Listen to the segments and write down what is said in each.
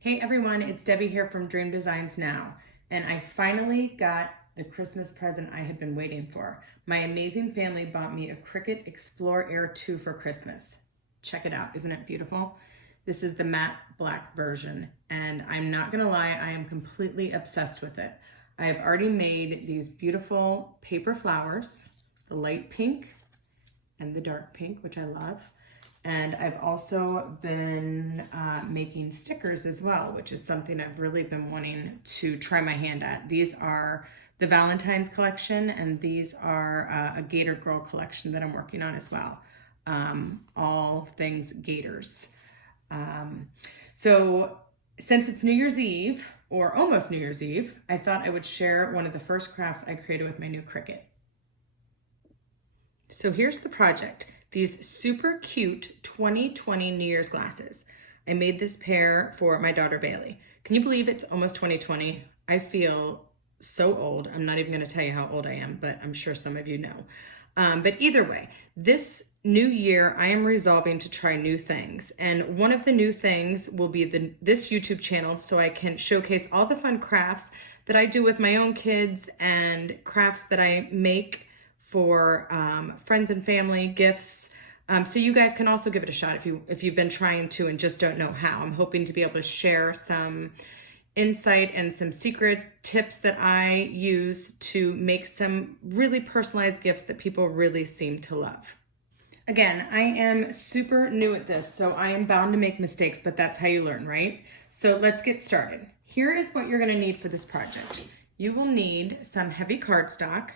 Hey everyone, it's Debbie here from Dream Designs Now, and I finally got the Christmas present I had been waiting for. My amazing family bought me a Cricut Explore Air 2 for Christmas. Check it out, isn't it beautiful? This is the matte black version, and I'm not gonna lie, I am completely obsessed with it. I have already made these beautiful paper flowers, the light pink and the dark pink, which I love. And I've also been making stickers as well, which is something I've really been wanting to try my hand at. These are the Valentine's collection, and these are a Gator Girl collection that I'm working on as well. All things gators. So since it's New Year's Eve, or almost New Year's Eve, I thought I would share one of the first crafts I created with my new Cricut. So here's the project. These super cute 2020 New Year's glasses. I made this pair for my daughter Bailey. Can you believe it's almost 2020? I feel so old. I'm not even going to tell you how old I am, but I'm sure some of you know. But either way, this new year, I am resolving to try new things. And one of the new things will be this YouTube channel, so I can showcase all the fun crafts that I do with my own kids and crafts that I make for friends and family, gifts. So you guys can also give it a shot if you've been trying to and just don't know how. I'm hoping to be able to share some insight and some secret tips that I use to make some really personalized gifts that people really seem to love. Again, I am super new at this, so I am bound to make mistakes, but that's how you learn, right? So let's get started. Here is what you're gonna need for this project. You will need some heavy cardstock.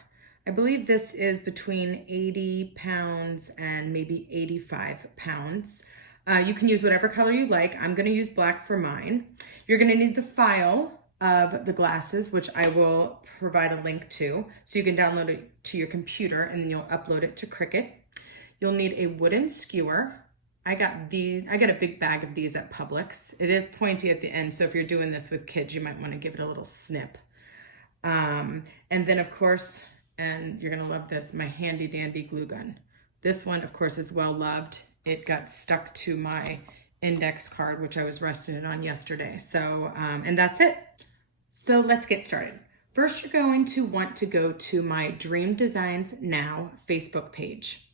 I believe this is between 80 pounds and maybe 85 pounds. You can use whatever color you like. I'm gonna use black for mine. You're gonna need the file of the glasses, which I will provide a link to, so you can download it to your computer and then you'll upload it to Cricut. You'll need a wooden skewer. I got a big bag of these at Publix. It is pointy at the end, so if you're doing this with kids, you might wanna give it a little snip. And then of course, and you're gonna love this, my handy dandy glue gun. This one, of course, is well loved. It got stuck to my index card, which I was resting it on yesterday. So, and that's it. So let's get started. First, you're going to want to go to my Dream Designs Now Facebook page.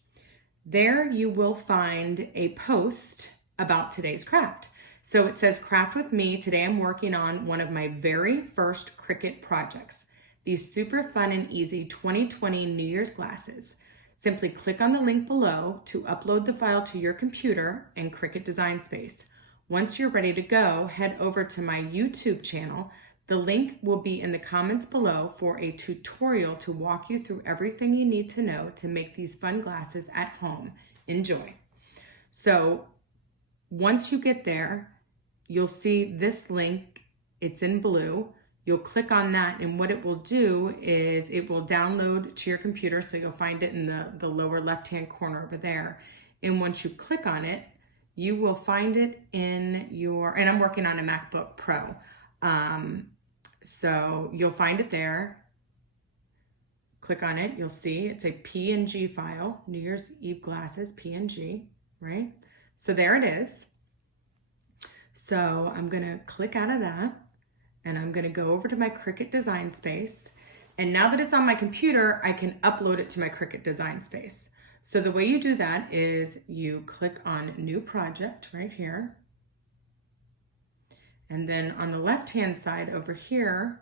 There you will find a post about today's craft. So it says, craft with me. Today I'm working on one of my very first Cricut projects. These super fun and easy 2020 New Year's glasses. Simply click on the link below to upload the file to your computer in Cricut Design Space. Once you're ready to go, head over to my YouTube channel. The link will be in the comments below for a tutorial to walk you through everything you need to know to make these fun glasses at home. Enjoy. So once you get there, you'll see this link. It's in blue. You'll click on that, and what it will do is it will download to your computer, so you'll find it in the lower left-hand corner over there. And once you click on it, you will find it in your, and I'm working on a MacBook Pro. So you'll find it there. Click on it, you'll see it's a PNG file, New Year's Eve glasses, PNG, right? So there it is. So I'm gonna click out of that. And I'm gonna go over to my Cricut Design Space. And now that it's on my computer, I can upload it to my Cricut Design Space. So the way you do that is you click on New Project right here. And then on the left-hand side over here,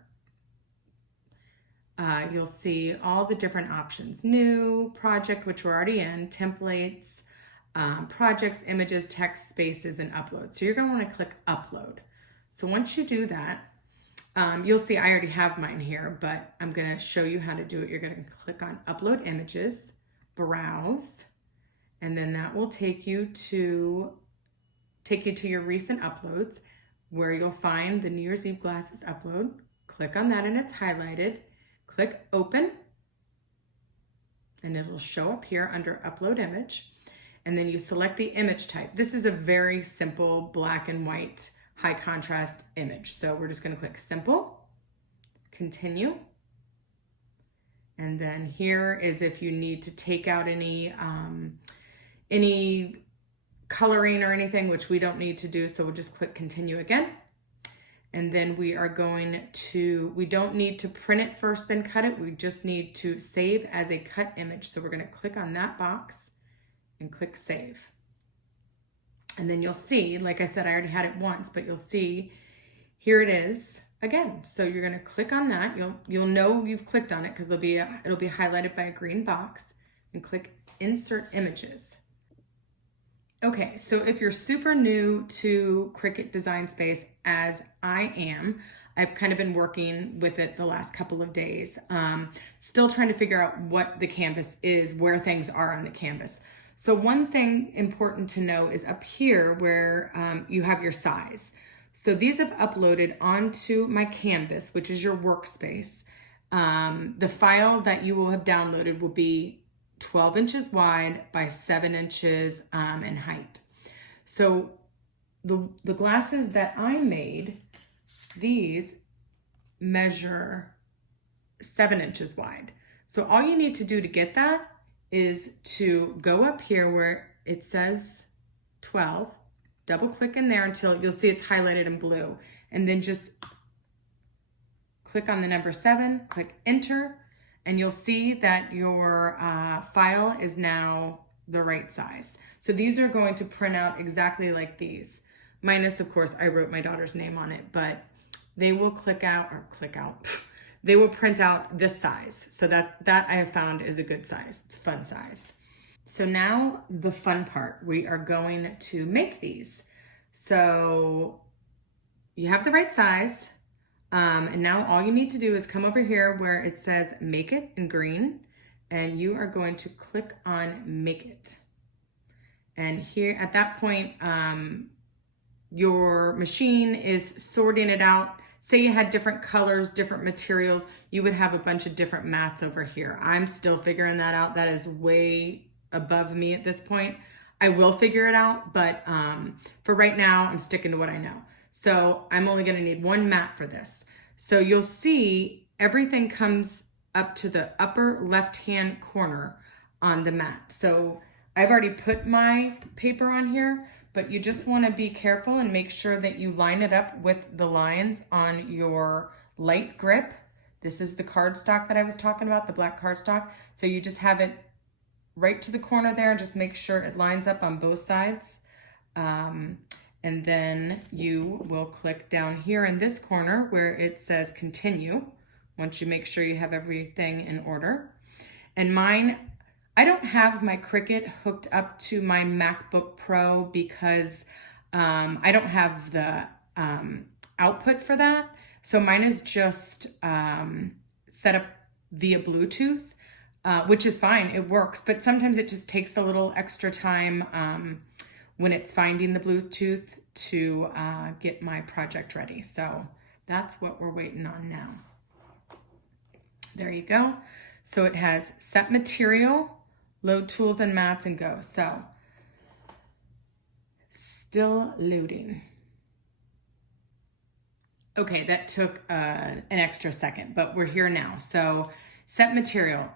you'll see all the different options. New, Project, which we're already in, Templates, Projects, Images, Text, Spaces, and Upload. So you're gonna wanna click Upload. So once you do that, you'll see I already have mine here, but I'm gonna show you how to do it. You're gonna click on Upload Images, Browse, and then that will take you to your recent uploads where you'll find the New Year's Eve glasses upload. Click on that and it's highlighted. Click Open, and it'll show up here under Upload Image. And then you select the image type. This is a very simple black and white high contrast image. So we're just gonna click Simple, Continue. And then here is if you need to take out any coloring or anything, which we don't need to do. So we'll just click Continue again. And then we don't need to print it first, then cut it. We just need to save as a cut image. So we're gonna click on that box and click save. And then you'll see, like I said, I already had it once, but you'll see here it is again. So you're gonna click on that. You'll know you've clicked on it because it'll be highlighted by a green box, and click insert images. Okay, so if you're super new to Cricut Design Space, as I am, I've kind of been working with it the last couple of days, still trying to figure out what the canvas is, where things are on the canvas. So one thing important to know is up here where you have your size. So these have uploaded onto my canvas, which is your workspace. The file that you will have downloaded will be 12 inches wide by 7 inches in height. So the glasses that I made, these measure 7 inches wide. So all you need to do to get that is to go up here where it says 12, double click in there until you'll see it's highlighted in blue, and then just click on the number 7, click enter, and you'll see that your file is now the right size. So these are going to print out exactly like these. Minus, of course, I wrote my daughter's name on it, but they will they will print out this size. So that I have found is a good size. It's a fun size. So now the fun part, we are going to make these. So you have the right size. And now all you need to do is come over here where it says make it in green, and you are going to click on make it. And here at that point, your machine is sorting it out. Say you had different colors, different materials, you would have a bunch of different mats over here. I'm still figuring that out. That is way above me at this point. I will figure it out, but for right now, I'm sticking to what I know. So I'm only gonna need one mat for this. So you'll see everything comes up to the upper left-hand corner on the mat. So I've already put my paper on here, but you just wanna be careful and make sure that you line it up with the lines on your light grip. This is the cardstock that I was talking about, the black cardstock. So you just have it right to the corner there and just make sure it lines up on both sides. And then you will click down here in this corner where it says continue, once you make sure you have everything in order. And mine, I don't have my Cricut hooked up to my MacBook Pro because I don't have the output for that. So mine is just set up via Bluetooth, which is fine, it works, but sometimes it just takes a little extra time when it's finding the Bluetooth to get my project ready. So that's what we're waiting on now. There you go. So it has set material, load tools and mats, and go. So still loading. Okay, that took an extra second, but we're here now. So set material.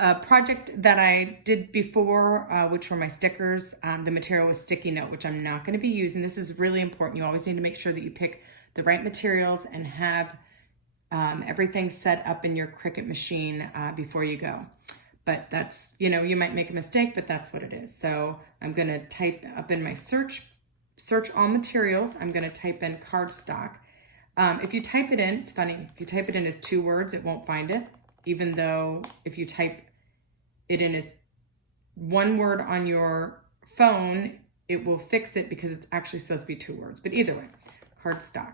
A project that I did before, which were my stickers, the material was sticky note, which I'm not going to be using. This is really important. You always need to make sure that you pick the right materials and have everything set up in your Cricut machine before you go. But that's, you might make a mistake, but that's what it is. So I'm going to type up in my search all materials. I'm going to type in cardstock. If you type it in, it's funny, if you type it in as 2 words, it won't find it. Even though if you type it in as 1 word on your phone, it will fix it because it's actually supposed to be 2 words. But either way, cardstock.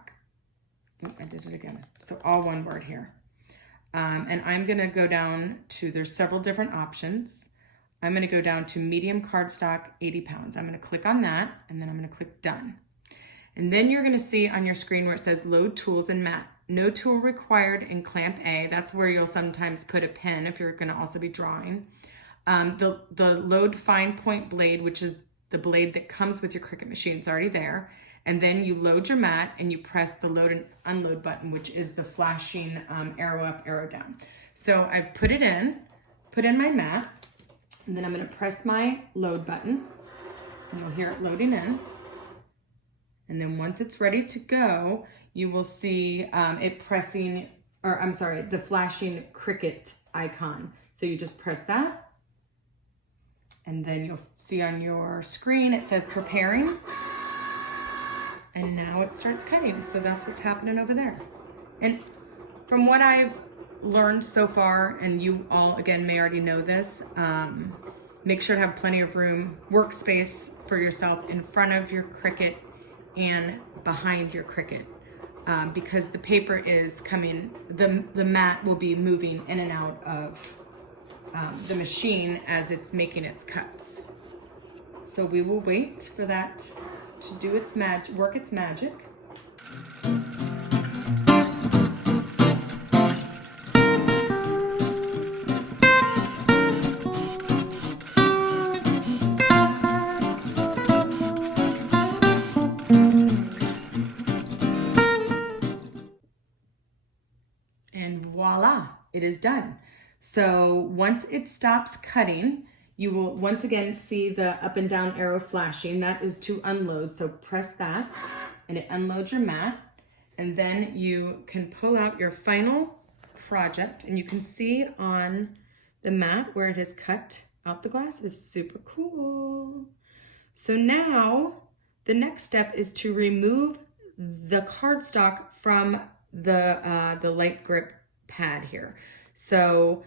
Oh, I did it again. So all 1 word here. And I'm gonna go down to, there's several different options. I'm gonna go down to medium cardstock, 80 pounds. I'm gonna click on that, and then I'm gonna click done. And then you're gonna see on your screen where it says load tools and mat. No tool required in clamp A. That's where you'll sometimes put a pen if you're gonna also be drawing. The load fine point blade, which is the blade that comes with your Cricut machine, it's already there. And then you load your mat and you press the load and unload button, which is the flashing arrow up, arrow down. So I've put in my mat, and then I'm gonna press my load button, and you'll hear it loading in. And then once it's ready to go, you will see it pressing, or I'm sorry, the flashing Cricut icon. So you just press that, and then you'll see on your screen it says preparing, and now it starts cutting. So that's what's happening over there. And from what I've learned so far, and you all again may already know this, make sure to have plenty of room, workspace for yourself in front of your Cricut and behind your Cricut, because the paper is coming, the mat will be moving in and out of the machine as it's making its cuts. So we will wait for that to do its work its magic. And voila, it is done. So once it stops cutting, you will once again see the up and down arrow flashing. That is to unload. So press that and it unloads your mat. And then you can pull out your final project, and you can see on the mat where it has cut out the glasses. Super cool. So now the next step is to remove the cardstock from the light grip pad here. So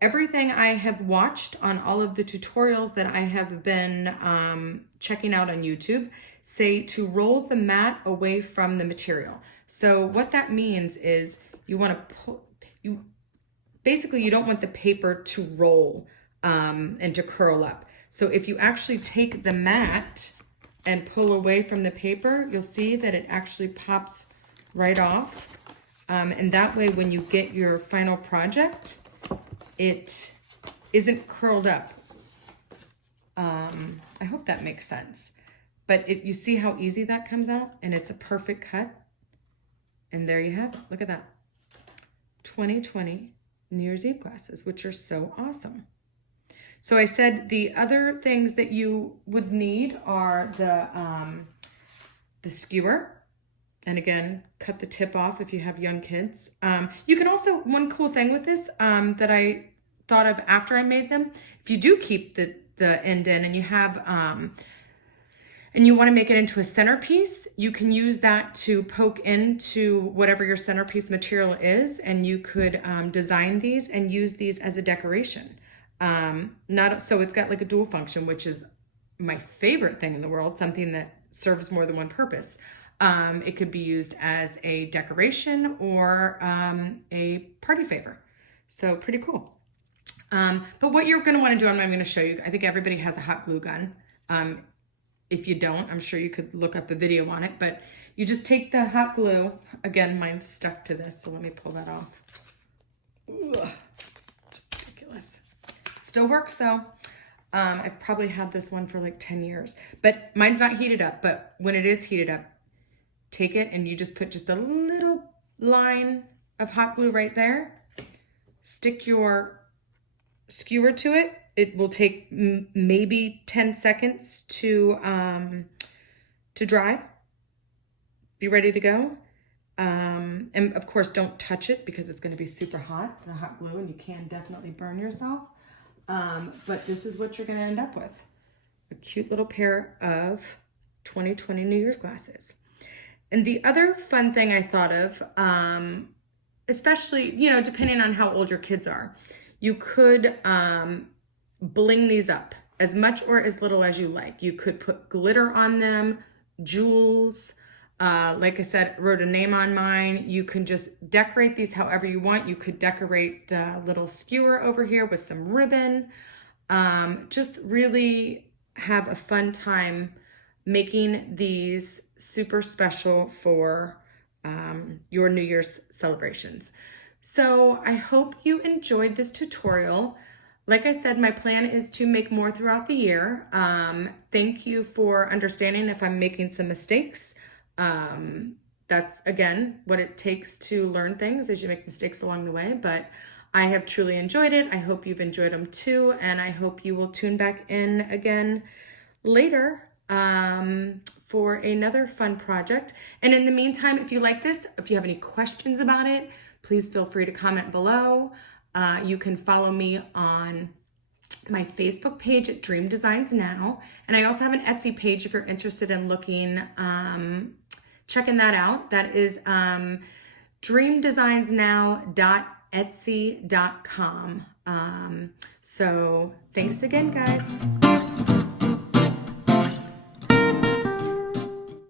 everything I have watched on all of the tutorials that I have been checking out on YouTube say to roll the mat away from the material. So what that means is you want to basically you don't want the paper to roll and to curl up. So if you actually take the mat and pull away from the paper, you'll see that it actually pops right off. And that way, when you get your final project, it isn't curled up. I hope that makes sense. But you see how easy that comes out, and it's a perfect cut. And there you have it. Look at that. 2020 New Year's Eve glasses, which are so awesome. So I said the other things that you would need are the skewer. And again, cut the tip off if you have young kids. You can also, one cool thing with this that I thought of after I made them, if you do keep the end in and you have, and you want to make it into a centerpiece, you can use that to poke into whatever your centerpiece material is, and you could design these and use these as a decoration. So it's got like a dual function, which is my favorite thing in the world, something that serves more than one purpose. It could be used as a decoration or a party favor. So pretty cool. But what you're going to want to do, I'm going to show you. I think everybody has a hot glue gun. If you don't, I'm sure you could look up a video on it. But you just take the hot glue. Again, mine's stuck to this, so let me pull that off. Ugh, it's ridiculous. Still works though. I've probably had this one for like 10 years. But mine's not heated up. But when it is heated up, take it and you just put just a little line of hot glue right there. Stick your skewer to it. It will take maybe 10 seconds to dry. Be ready to go. And of course, don't touch it because it's going to be super hot, the hot glue, and you can definitely burn yourself. But this is what you're going to end up with. A cute little pair of 2020 New Year's glasses. And the other fun thing I thought of, especially, depending on how old your kids are, you could bling these up as much or as little as you like. You could put glitter on them, jewels. Like I said, wrote a name on mine. You can just decorate these however you want. You could decorate the little skewer over here with some ribbon. Just really have a fun time making these super special for your New Year's celebrations. So I hope you enjoyed this tutorial. Like I said, my plan is to make more throughout the year. Thank you for understanding if I'm making some mistakes. That's, again, what it takes to learn things, is you make mistakes along the way. But I have truly enjoyed it. I hope you've enjoyed them too. And I hope you will tune back in again later for another fun project. And in the meantime, if you like this, if you have any questions about it, please feel free to comment below. You can follow me on my Facebook page at Dream Designs Now. And I also have an Etsy page if you're interested in looking, checking that out. That is dreamdesignsnow.etsy.com. So thanks again, guys.